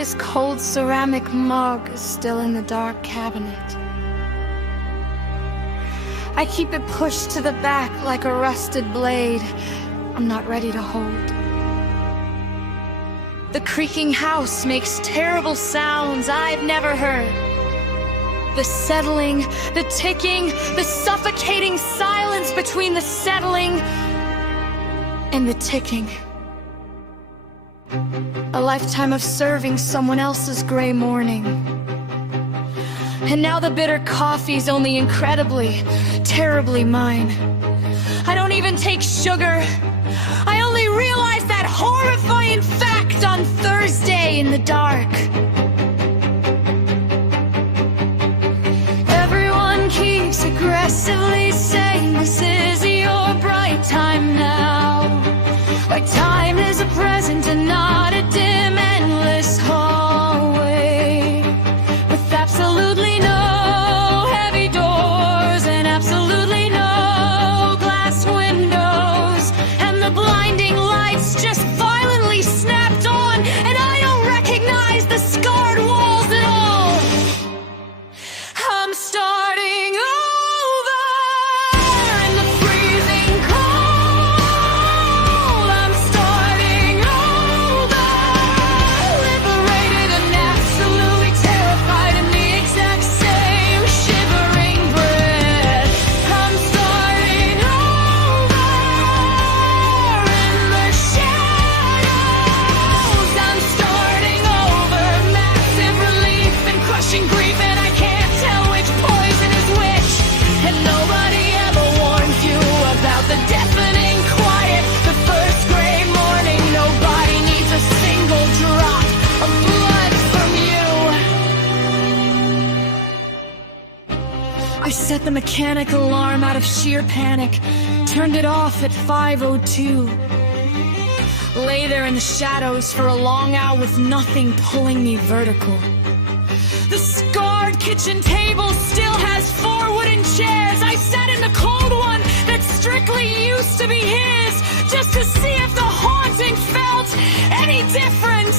His cold ceramic mug is still in the dark cabinet. I keep it pushed to the back like a rusted blade I'm not ready to hold. The creaking house makes terrible sounds I've never heard. The settling, the ticking, the suffocating silence between the settling and the ticking. A lifetime of serving someone else's gray morning. And now the bitter coffee's only incredibly, terribly mine. I don't even take sugar. I only realized that horrifying fact on Thursday in the dark. Everyone keeps aggressively saying this is your bright time now. Like time is a present and not a dim, endless hallway with absolutely no heavy doors and absolutely no glass windows, and the blinding lights just violently snapped on, and I don't recognize the scarred walls at all. I'm starting over in the freezing cold. I'm starting over, liberated and absolutely terrified in the exact same shivering breath. I'm starting over in the shadows. I'm starting over, massive relief and crushing grief, and I can't tell which poison is which. And nobody ever warned you about the deafening quiet, the first gray morning. Nobody needs a single drop of blood from you. I set the mechanic alarm out of sheer panic, turned it off at 5:02. Lay there in the shadows for a long hour with nothing pulling me vertical. The scarred kitchen table still has 4 wooden chairs. I sat in the cold one that strictly used to be his, just to see if the haunting felt any different.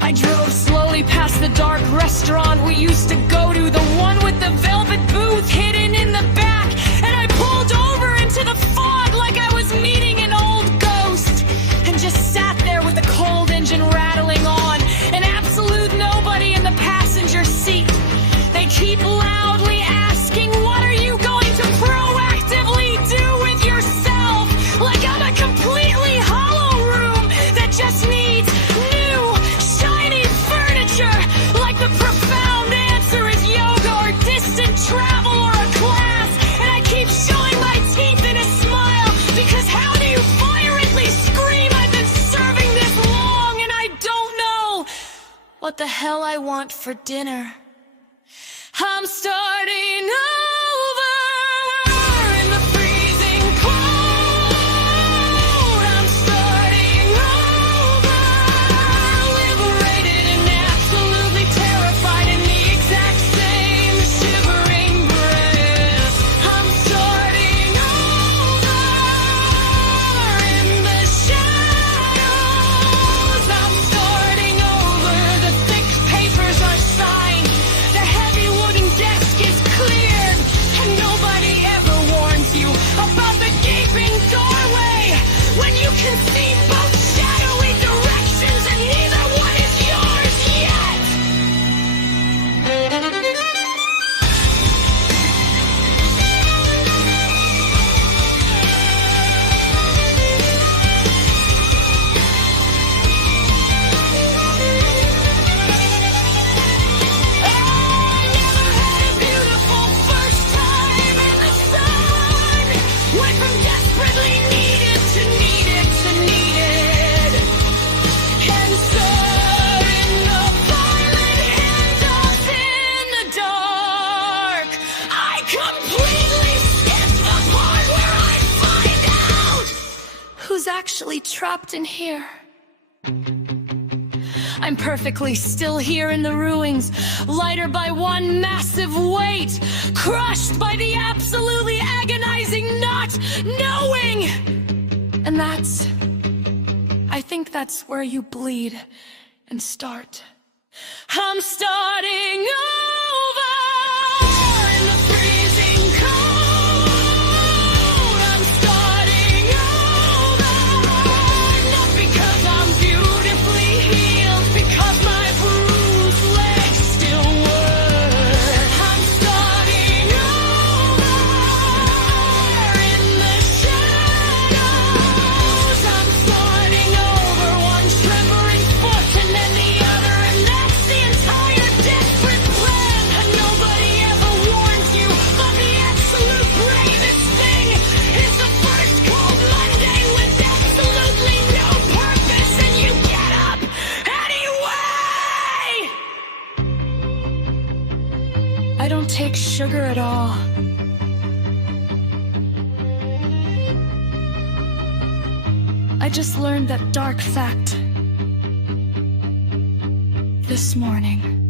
I drove slowly past the dark restaurant we used to go to, the one with the velvet booth hidden in the back, and I pulled over into the fog like I was meeting an old ghost, and just sat there with the cold engine rattling on, and absolute nobody in the passenger seat. They keep loudly asking, what are you going to proactively do with yourself? Like I'm a completely hollow room that just needs new, shiny furniture. Like the profound answer is yoga or distant travel or a class. And I keep showing my teeth in a smile, because how do you violently scream, I've been serving this long and I don't know what the hell I want for dinner. I'm starting over in the freezing cold. I'm starting over, liberated and absolutely terrified in the exact same shivering breath. I'm starting over in the shadows. I'm starting over, the thick papers are signed, the heavy wooden desk is cleared, and nobody ever warns you about the gaping doorway when you can see both shadowy directions and neither one is yours yet. Beautiful first time in the sun. Went from desperately needed to needed to needed. And stood in the violent handoff in the dark. I completely skipped the part where I find out who's actually trapped in here. I'm perfectly still here in the ruins, lighter by one massive weight, crushed by the absolutely agonizing not knowing. And that's I think that's where you bleed and start. I'm starting over in the freezing cold. I'm starting over, not because I'm beautifully healed, because my bruised legs still work. I'm starting over in the shadows. I'm starting over, one trembling foot and then the other, and that's the entire desperate plan. And nobody ever warned you, but the absolute bravest thing is the first cold Monday with absolutely no purpose, and you get up anyway! I don't take sugar at all. I just learned that dark fact this morning.